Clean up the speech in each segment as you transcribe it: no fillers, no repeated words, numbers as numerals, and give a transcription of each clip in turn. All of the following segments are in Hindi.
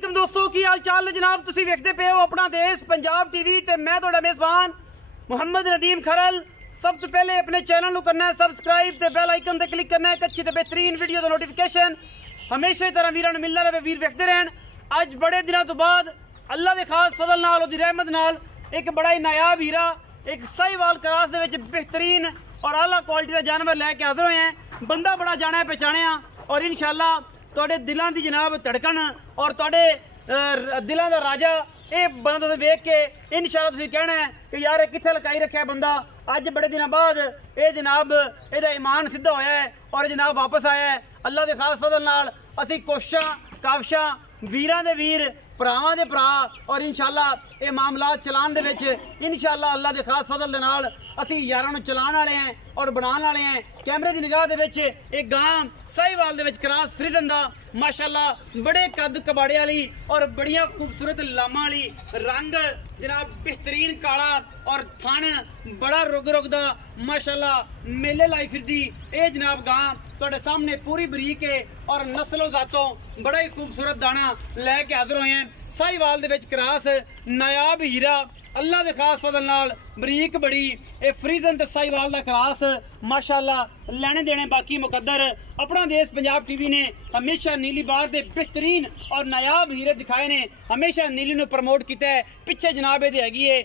वालेकुम दोस्तों की हाल चाल है जनाब। तुसी वेखदे पे हो अपना देश पंजाब टीवी ते मैं तुहाडा मेज़बान मुहम्मद नदीम खरल। सब तो पहले अपने चैनल को करना है सबसक्राइब ते बेल आइकन ते क्लिक करना है एक अच्छी ते बेहतरीन वीडियो दा नोटिफिकेशन हमेशा ही तरह वीरां नूं मिलदा रहे, वीर वेखदे रहन। अज बड़े दिनों तो बाद अल्लाह दे खास फजल नाल ओदी रहमत नाल एक बड़ा ही नायाब हीरा एक साहिवाल क्रॉस दे विच बेहतरीन और आला क्वालिटी का जानवर लैके हाजिर होए हैं। बंदा बड़ा जाना पहचानिया और इंशाअल्लाह तुहाडे दिलों की जनाब धड़कन और तुहाडे दिलों का राजा ये बंदा तुसीं वेख के इंशाअल्लाह तुसीं कहना है कि यार कित्थे लकाई रखा बंदा। अज बड़े दिनों बाद ये जनाब इहदा ईमान सिद्धा होया है और जनाब वापस आया है अल्लाह के खास फजल नाल। असीं कोशिशां काविशां वीरां दे वीर भरावां दे भरा और इंशाअल्लाह ये मामलात चलान दे विच इंशाअल्लाह अल्लाह के खास फजल दे नाल असीं यारां नूं चलाण वाले हैं और बनाने वाले हैं। कैमरे की निगाह दे विच एक गां साहिवाल दे विच क्रॉस फ्रीजन दा माशाअल्लाह बड़े कद कबाड़े वाली और बड़िया खूबसूरत लामा वाली रंग जनाब बेहतरीन काला और थन बड़ा रुग रुग दा माशाअल्लाह मेले लाई फिरदी ये जनाब गां तुहाडे सामने पूरी बरीक है और नस्लों जातों बड़ा ही खूबसूरत दाना लैके हाजिर होए हैं। साहिवाल दे विच क्रॉस नायाब हीरा अल्लाह दे खास फजल नाल बरीक बड़ी ये फ्रीजन ते साहिवाल दा क्रॉस माशाअल्लाह लैने देने बाकी मुकद्दर। अपना देश पंजाब टीवी ने हमेशा नीली बार दे बेहतरीन और नायाब हीरे दिखाए ने, हमेशा नीली नूं प्रमोट किया है। पिछे जनाब ये हैगी है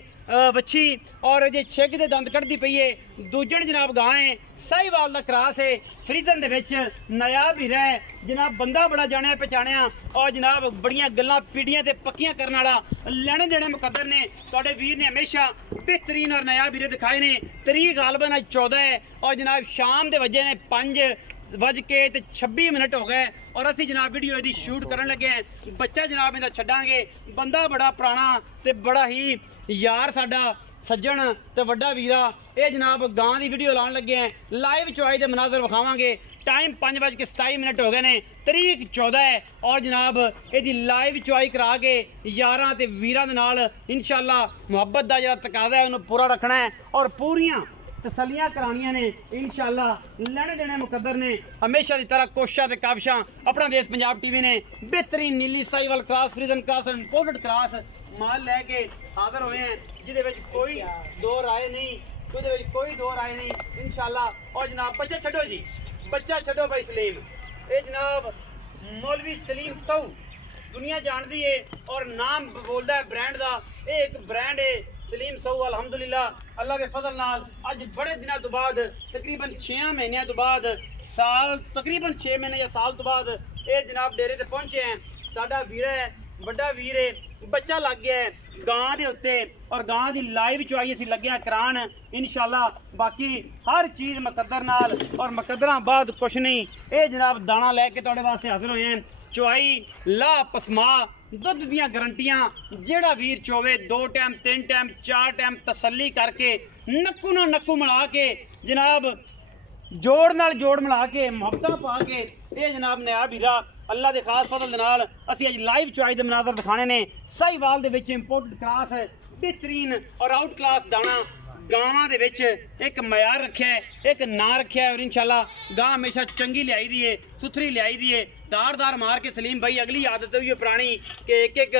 वच्छी और जे छिग दे दंद कढ़दी पई है। दूजण जनाब गां है साहिवाल दा क्रॉस है फ्रीजन दे विच नायाब हीरा है जनाब। बंदा बड़ा जानिया पहचानिया और जनाब बड़ियां गल्लां पीढ़ियां ते पक्कियां करने वाला लैने देने मुकद्दर ने। तुहाडे वीर ने हमेशा बेहतरीन और नायाब हीरे दिखाए ने। तरीक गालबन अज 14 है और जनाब शाम दे वजे ने 5:26 मिनट हो गए और असी जनाब वीडियो दी शूट करन लगे हैं। बच्चा जनाब इहदा छड्डांगे। बंदा बड़ा पुराना ते बड़ा ही यार साडा सज्जन ते वड्डा वीरा ये जनाब गां की वीडियो लाने लगे हैं। लाइव चुआई के मनाजर विखावांगे। टाइम 5:27 मिनट हो गए ने, तरीक 14 है और जनाब ये लाइव चुआई करा के यारां ते वीरां दे नाल इंशाअल्लाह मुहब्बत का जिहड़ा तकाजा है उन्होंने पूरा रखना है और पूरियां तसलियां करानियां ने इंशाअल्लाह लैने देने मुकद्दर ने। हमेशा की तरह कोशिशां ते काविशां अपना देश पंजाब टीवी ने बेहतरीन नीली Sahiwal cross फ्रीजन cross imported cross माल लैके हाजिर हुए हैं जिहदे विच कोई दो राय नहीं, उहदे विच कोई दो राय नहीं इंशाअल्लाह। और जनाब बच्चा छड्डो जी, बच्चा छड्डो भाई सलीम। ये जनाब मौलवी सलीम सऊ दुनिया जानती है और नाम बोलता है ब्रांड का। ये एक ब्रांड है सलीम सऊ अल्हम्दुलिल्लाह अल्लाह के फजल नाल अज बड़े दिनों तो बाद तकरीबन 6 महीनों तो बाद साल तकरीबन 6 महीने या साल तो बाद ये जनाब डेरे ते पहुंचे हैं। साडा वीर है बड़ा वीर है बच्चा लग गया है गां दे उत्ते और गां दी लाइव चुआई असीं लगे हैं करान इंशाअल्लाह। बाकी हर चीज़ मुकद्दर नाल और मुकद्दरां बाद कुछ नहीं। ये जनाब दाना लैके तुहाडे वास्ते हाजिर होए हैं। चुआई ला पसमा दुध दियां गारंटियां जेड़ा वीर चोवे 2 टाइम 3 टाइम 4 टाइम तसल्ली करके नक्कू ना नक्कू मिला के जनाब जोड़ नाल जोड़ मिला के मुहब्बतां पा के ये जनाब नया हीरा अल्लाह के खास फजल दे नाल असीं अज लाइव चुआई दे मनाजर दिखाने ने। साहिवाल दे विच इंपोर्टेड क्रॉस है बेहतरीन और आउट क्लास दाना गावां दे विच एक मयार रखा है, एक ना रखा है और इंशाअल्लाह गां हमेशा चंगी लियाई दी है, सुथरी लियाई दी है। दार मार के सलीम भाई अगली आदत हुई है पुरानी कि एक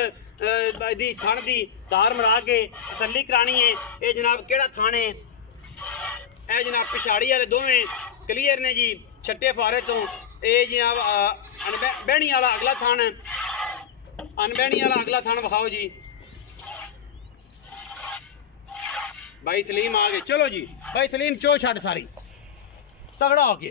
दी थण दी दार मरा के तसल्ली करानी है। ये जनाब केड़ा थान है ए जनाब पिछाड़ी वाले दोवें क्लीयर ने जी छट्टे फारे तो ये जनाब अनबैनी वाला अगला थान अनबैनी वाला अगला थान विखाओ जी। भाई सलीम आ गए, चलो जी भाई सलीम चो छड़ सारी तगड़ा हो के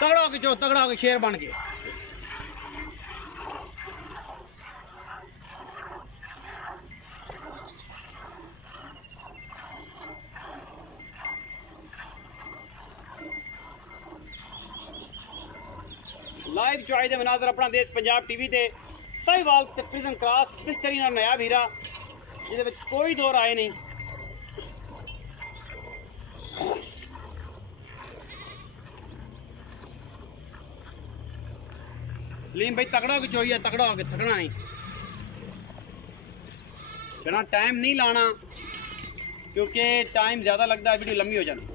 तगड़ा हो के चो तगड़ा हो के शेर बन के लाइव चुआई दे मनाजर अपना देश पंजाब टीवी ते साहिवाल ते फ्रीजन क्रॉस बेहतरीन और नया हीरा जिहदे विच कोई दो राय नहीं। लीम भाई तगड़ा होके चोई है, तगड़ा होके थकना नहीं, बिना टाइम नहीं लाना क्योंकि टाइम ज़्यादा लगता है वीडियो लंबी हो जाती।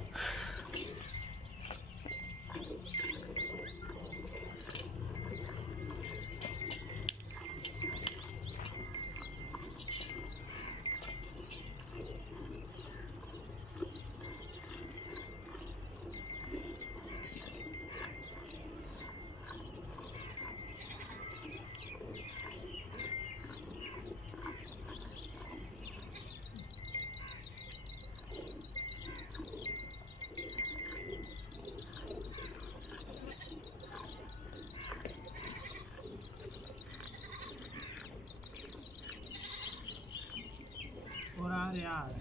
यार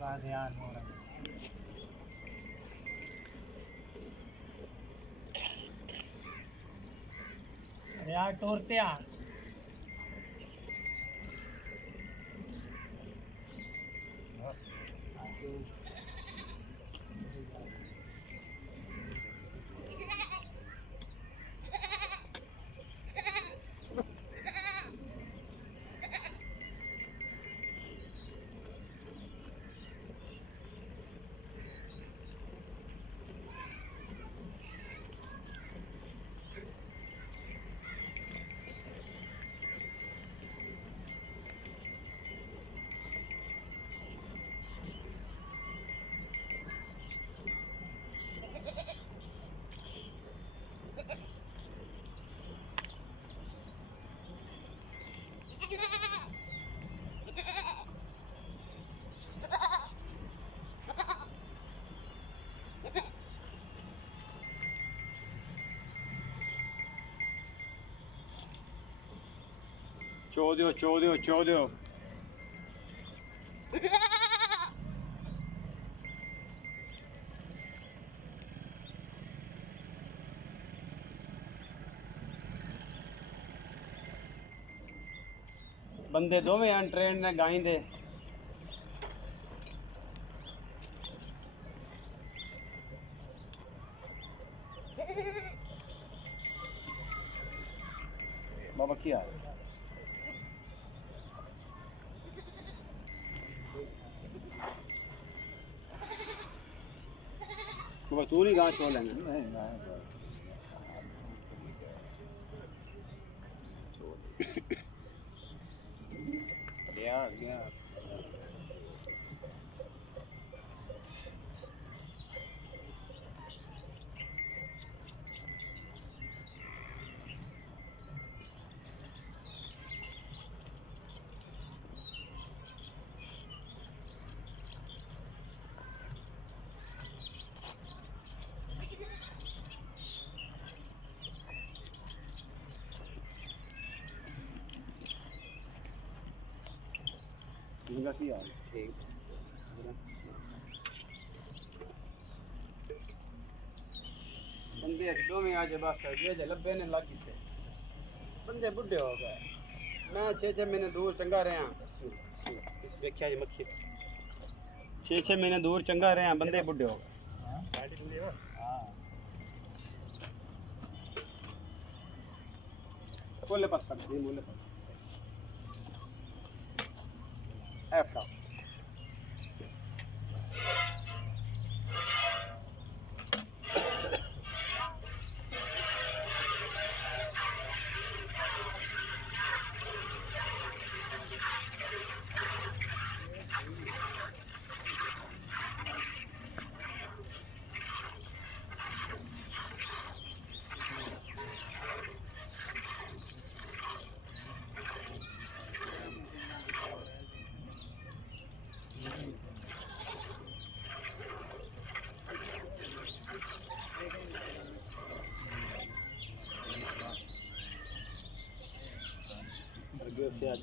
बात यार हो रहा है यार टोरते यार चो दियो बंदे दोवें हैं ट्रेन ने गाई दे बाबा क्या है बाबा तू नहीं गाँव छोड़ लेंगे गया इनका क्या ठीक बंदे दो में आज बस ये लब्बे ने लग गए बंदे बुढ़े हो गए मैं 6 महीने दूर चंगा रहा इस देखिया जी मक्खी 6 महीने दूर चंगा रहा बंदे बुढ़े हो गए बोले पास कर दी बोले पास ऐसा से आज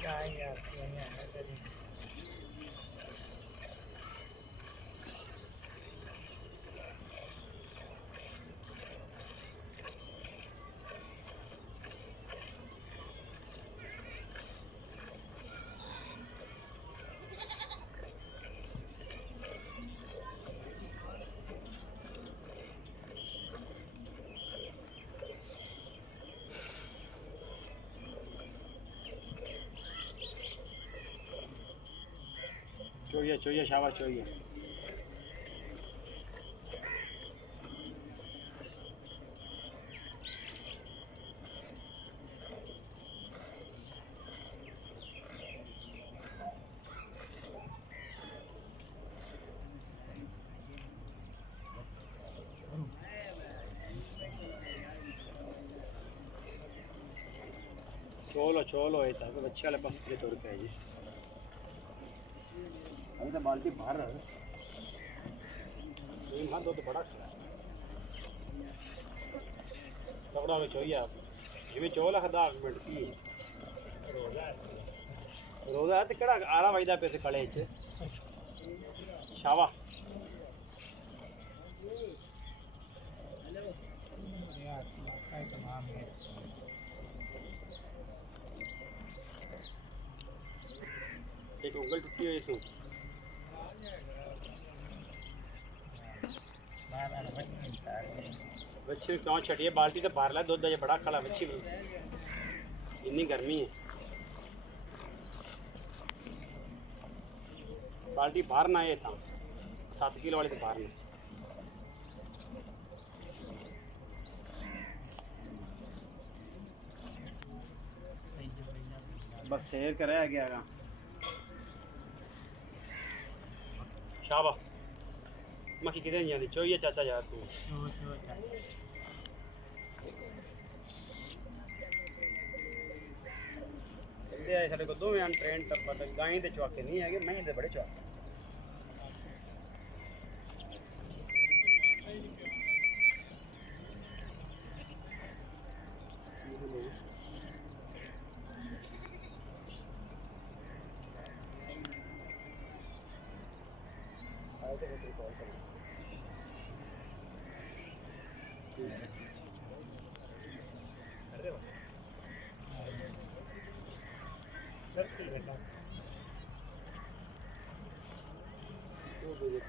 क्या यार चोइए शाबाश चोइए चोलो ये तक बच्चे वाले पास तुर के जी अभी तो बाल्टी बाहर रहा हाँ दूध बड़ा तगड़ा में चाहिए आप ये चोल है 10 मिनट की रोजा है तो कड़ा आरा वजदा पैसे खड़े शावा एक उंगल टूटी हुई इसमें बच्चे क्यों छटिए बाल्टी तो बाहर ला दूध ये बड़ा खड़ा बच्ची इतनी गर्मी है बाल्टी बाहर ना आए था 7 किलो वाले तो बाहर ना बस शेर कराया गया शाबा मक्खी कितने नहीं आती चाहिए चाचा यार तू साढ़े को 2 ट्रेन टप्पा गाय के चौके नहीं है मैं दे बड़े चौके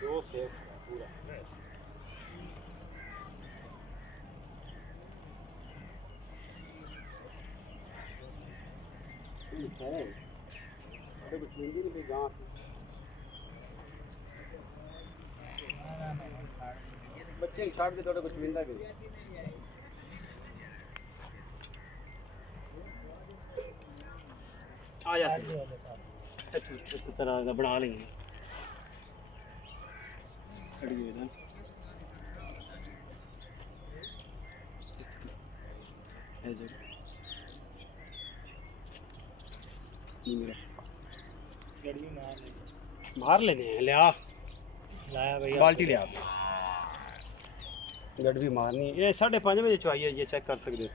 दो से पूरा बच्चे छाड़ के थोड़ा कुछ मिलता भी आ जा तरह बना लेंगे खड़ी हुई ना ऐसे नहीं मेरा मार लेने हैं लिया लाया भैया बाल्टी लिया गड़ भी मारनी ये 5:30 बजे चाहिए ये चेक कर सकते हो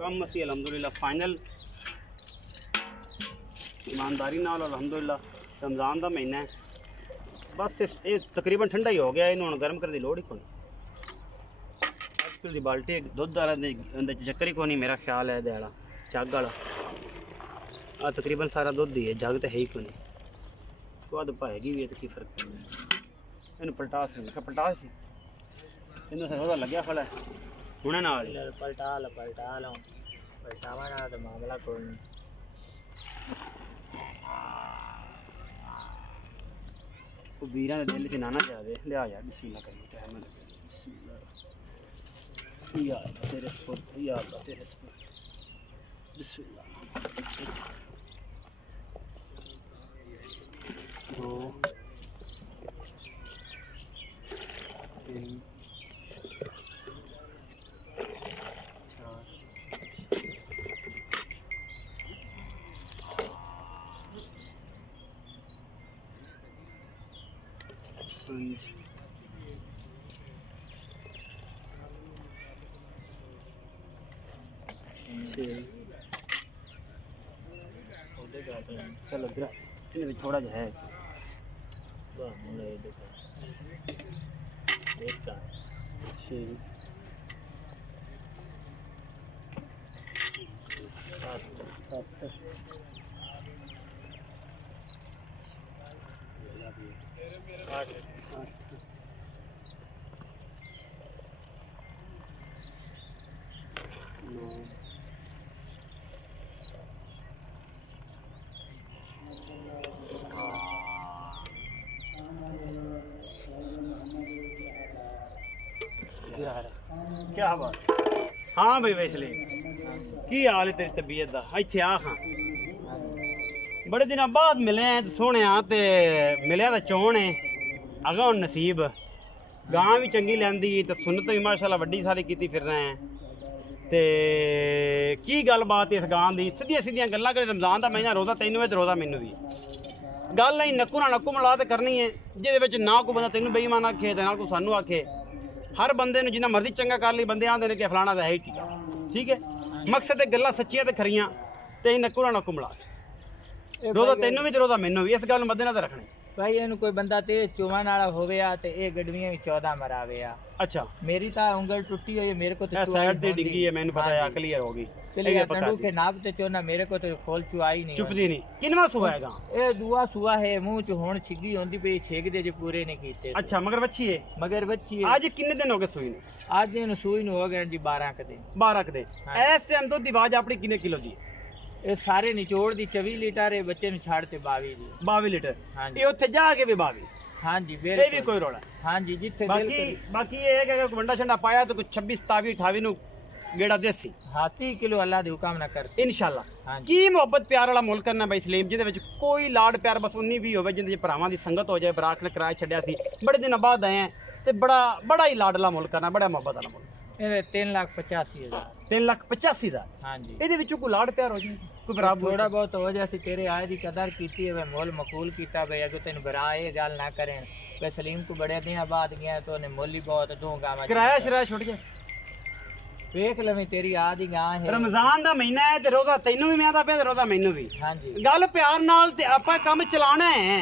कम मसी अल्हम्दुलिल्लाह फाइनल ईमानदारी नाल अल्हम्दुलिल्लाह रमज़ान का महीना है बस ये तकरीबन ठंडा ही हो गया इन्होंने गर्म करने की लोड़ ही कोई की बाल्टी दुध वाला चक्कर ही कोनी मेरा ख्याल है दयाला जग वाला तकरीबन सारा दुध ही है जग तो है ही कोनी स्वाद पाएगी भी है तो की फर्क पैंदा इन पलटा से पलटा सी इन लग्या खड़ा है हुणे नाल पलटा लो पलटावा ना तो मामला कोई नहीं वीर दिल च ना जाए लिया यार बिस्मिल्लाह करिए टाइम यार तेरे यार तेरे बिस्मिल्लाह 2 3 चलो इन्हें थोड़ा जो है क्या बात हाँ भाई वैसले की हाल है तेरी तबीयत का इत्थे आ हाँ बड़े दिन बाद मिले हैं सोने ते मिले तो चौन है अगा हूँ नसीब ਗਾਂ ਵੀ ਚੰਗੀ ਲੈਂਦੀ ਤੇ ਸੁਨਤ ਵੀ ਮਾਸ਼ਾਅੱਲਾ ਵੱਡੀ ਸਾਰੀ ਕੀਤੀ ਫਿਰਨਾ ਹੈ। ਤੇ ਕੀ ਗੱਲਬਾਤ ਇਸ ਗਾਂ ਦੀ? ਸਿੱਧੀਆਂ ਸਿੱਧੀਆਂ ਗੱਲਾਂ ਕਰੇ। ਰਮਜ਼ਾਨ ਦਾ ਮਹੀਨਾ, ਰੋਜ਼ਾ ਤੈਨੂੰ ਹੈ ਤੇ ਰੋਜ਼ਾ ਮੈਨੂੰ ਵੀ। ਗੱਲ ਨਹੀਂ ਨੱਕੂ ਨਾਲ ਨੱਕੂ ਮਿਲਾ ਤੇ ਕਰਨੀ ਹੈ, ਜਿਹਦੇ ਵਿੱਚ ਨਾ ਕੋਈ ਬੰਦਾ ਤੈਨੂੰ ਬੇਈਮਾਨ ਆਖੇ ਤੇ ਨਾ ਕੋਈ ਸਾਨੂੰ ਆਖੇ। ਹਰ ਬੰਦੇ ਨੂੰ ਜਿੰਨਾ ਮਰਜ਼ੀ ਚੰਗਾ ਕਰ ਲਈ, ਬੰਦੇ ਆਂਦੇ ਨੇ ਕਿ ਫਲਾਣਾ ਤਾਂ ਹੈ ਹੀ ਠੀਕ ਹੈ। ਮਕਸਦ ਹੈ ਗੱਲਾਂ ਸੱਚੀਆਂ ਤੇ ਖਰੀਆਂ, ਤੇ ਨੱਕੂ ਨਾਲ ਨੱਕੂ ਮਿਲਾ। ਰੋਜ਼ਾ ਤੈਨੂੰ ਵੀ ਤੇ ਰੋਜ਼ਾ ਮੈਨੂੰ ਵੀ, ਇਸ ਗੱਲ ਨੂੰ ਮੱਦੇਨਜ਼ਰ ਰੱਖਣਾ। ਭਾਈ ਇਹਨੂੰ ਕੋਈ ਬੰਦਾ ਤੇ ਚੋਵਾਂ ਵਾਲਾ ਹੋਵੇ ਆ ਤੇ ਇਹ ਗੱਡੀਆਂ ਵੀ 14 ਮਰਾਵੇ ਆ। ਅੱਛਾ, ਮੇਰੀ ਤਾਂ ਉਂਗਲ ਟੁੱਟੀ ਹੋਈ ਹੈ, ਮੇਰੇ ਕੋ ਤੇ ਸਾਈਡ ਤੇ ਡਿੱਗੀ ਹੈ, ਮੈਨੂੰ ਪਤਾ ਹੈ, ਕਲੀਅਰ ਹੋ ਗਈ। चलिए कंडू के नाप ते चोना मेरे को तो खोल चुआई नहीं चुपदी नहीं। किनवा सुआ हैगा? ए दुआ सुआ है, मुंह च हुन छिगी होंदी पे छेक दे जे पूरे नहीं कीते। अच्छा, मगर बच्ची है? मगर बच्ची है। आज कितने दिन हो गए सूई ने? आज इन सूई नु हो गए जी 12 क दिन। 12 क दिन। इस टाइम दुध दी आवाज अपनी किने किलो दी? ये सारे निचोड़ दी 24 लीटर है, बच्चे नु छाड़ ते 22 दी। 22 लीटर। हां जी। ये ओथे जाके भी 22। हां जी, ये भी कोई रोड़ा। हां जी, जिथे बाकी ये है कि अगर वंडा छंडा पाया तो कुछ 26 27 28 नु गेड़ा देसी। हाँ 30 किलो अल्लाह दे हुक्म ना कर इंशाल्लाह। हाँ की मोहब्बत प्यार वाला मुल्क करना भाई सलीम, जिहदे विच कोई लाड प्यार बस उन्नी भी होवे जिंदे भरावां दी संगत हो जाए। बराक ने किराया छड्डिया सी, बड़े दिन बाद आए हैं ते बड़ा ही लाडला मुल्क करना, बड़ा मोहब्बत वाला मुल्क। ये 3,85,000। 3,85,000। हाँ जी। ਇਹਦੇ ਵਿੱਚੋਂ ਕੋਈ ਲਾਡ ਪਿਆਰ ਹੋ ਜੀ, ਕੋਈ ਬਰਾਬਰ थोड़ा बहुत हो जाए। तेरे आए दी कदर कीती है, मोल मकूल कीता भाई। अगर तेन बरा ये गल ना करें वे सलीम को बड़े दिन बाद गया तो ने मोली बहुत दूंगा मैं किराया शराया छुट जाए। ਵੇਖ ਲਵੇਂ ਤੇਰੀ ਆ ਦੀ ਗਾਂ ਹੈ। ਰਮਜ਼ਾਨ ਦਾ ਮਹੀਨਾ ਹੈ ਤੇ ਰੋਜ਼ਾ ਤੈਨੂੰ ਵੀ ਮਿਆਦਾ ਪਿਆ ਤੇ ਰੋਜ਼ਾ ਮੈਨੂੰ ਵੀ। ਹਾਂਜੀ, ਗੱਲ ਪਿਆਰ ਨਾਲ ਤੇ ਆਪਾਂ ਕੰਮ ਚਲਾਣਾ ਹੈ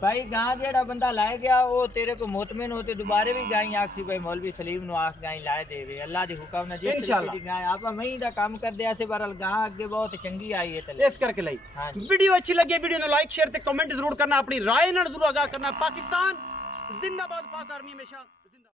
ਭਾਈ। ਗਾਂ ਜਿਹੜਾ ਬੰਦਾ ਲਾਏ ਗਿਆ ਉਹ ਤੇਰੇ ਕੋ ਮੁਤਮਿਨ ਹੋ ਤੇ ਦੁਬਾਰੇ ਵੀ ਗਾਂ ਆਖੀ ਭਾਈ ਮੌਲਵੀ ਸਲੀਮ ਨੂੰ ਆਖ ਗਾਂ ਲਾਏ ਦੇਵੇ ਅੱਲਾਹ ਦੇ ਹੁਕਮ ਨਾਲ। ਜੇ ਇਨਸ਼ਾਅੱਲਾ ਦੀ ਗਾਂ ਆਪਾਂ ਮਹੀਂ ਦਾ ਕੰਮ ਕਰਦੇ ਆਸੇ ਬਰਲ ਗਾਂ ਅੱਗੇ ਬਹੁਤ ਚੰਗੀ ਆਈ ਹੈ ਤੇ ਇਸ ਕਰਕੇ ਲਈ। ਹਾਂਜੀ, ਵੀਡੀਓ ਅੱਛੀ ਲੱਗੇ ਵੀਡੀਓ ਨੂੰ ਲਾਈਕ ਸ਼ੇਅਰ ਤੇ ਕਮੈਂਟ ਜ਼ਰੂਰ ਕਰਨਾ, ਆਪਣੀ ਰਾਏ ਨਾਲ ਜ਼ਰੂਰ ਆਗਾਹ ਕਰਨਾ। ਪਾਕਿਸਤਾਨ ਜ਼ਿੰਦਾਬਾਦ, ਪਾਕ ਆਰਮੀ ਹਮੇਸ਼ਾ।